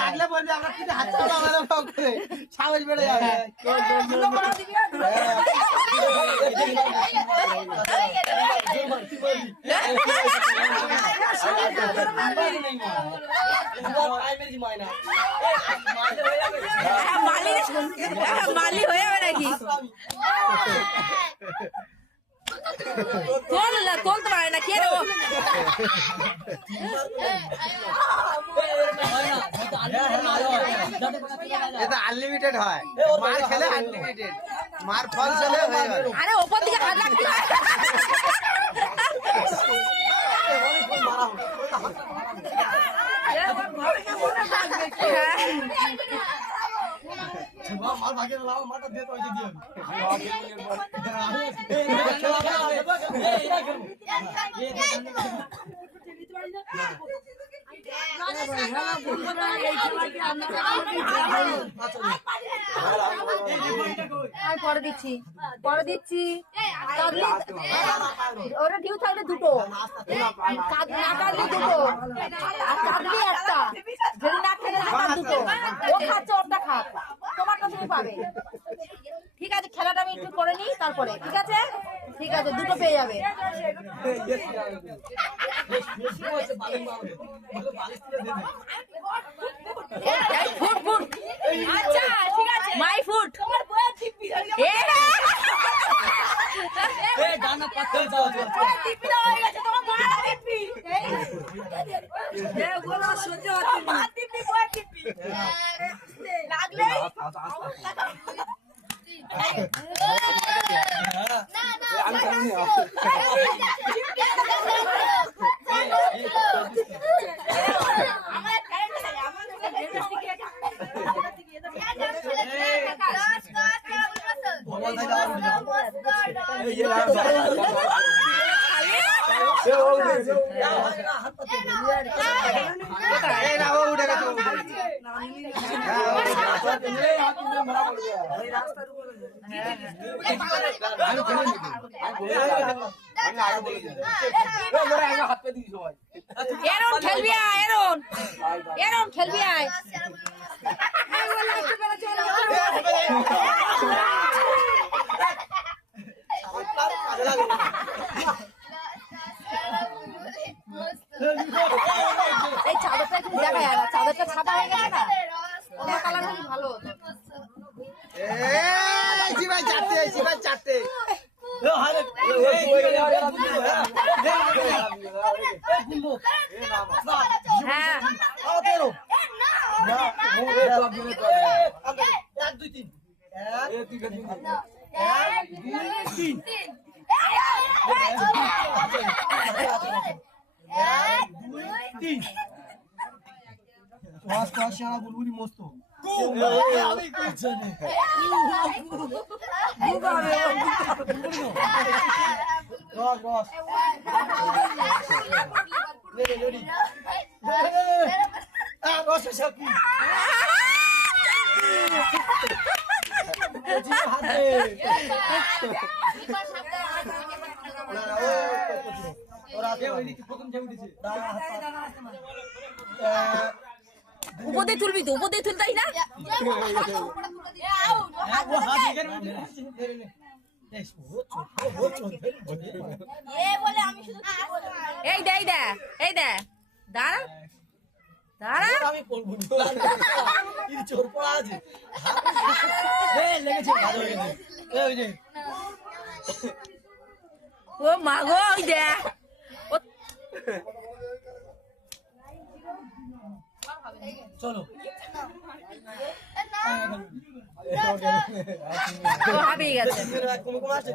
লাগলে বলবি আমরা কিন্তু হাত চালা মারা পাও করে সাহস বেড়ে যাবে মালি হয়ে যাবে নাকি তোলতে পারে না কে এটা আনলিমিটেড হয় মার খেলে আনলিমিটেড মার ফল চলে হয়ে গেল আরে ওপর দিকে হাত রাখতে হয় মার ভাগে লাও মাটা দে তো দিয়ে পরে দিচ্ছি ওরা ডিউ থাকলে দুটো না কাটলে দুটো আর কাটলে একটা যদি না খেলে দুটো ও খাচ্ছে ওটা খাক তোমারটা তুমি পাবে ঠিক আছে খেলাটা আমি একটু করে নিই তারপরে ঠিক আছে দুটো পেয়ে যাবে ফুট আচ্ছা ঠিক আছে মাই ফুট তোমার বয়া টিপি ডানা পাততে যাও টিপি হয়ে গেছে তোমার বয়া টিপি ওগুলো সহ্য হচ্ছে না টিপি বয়া টিপি লাগলে এরন খেলবি আয় এরন খেলবি আয় এই চাদরটা একটু দেখা যায় না চাদরটা ছাপা হয়ে গেছে না অন্য কালার হলে ভালো হতো চারটে কি ওয়াস পাস শালা বুলবুলি মস্ত আমি কি জানি রস রেডি রস সাকি উপদে তুলবি তো উপদে তুলতাই না এই দে এই দে দাঁড়া দাঁড়া আমি বলবো না চোর পড়া আছে লেগেছে ভালো লেগেছে এই যে ও মা গো ওই দে চলো হাবিয়ে গেছে তুমি কোন আসছে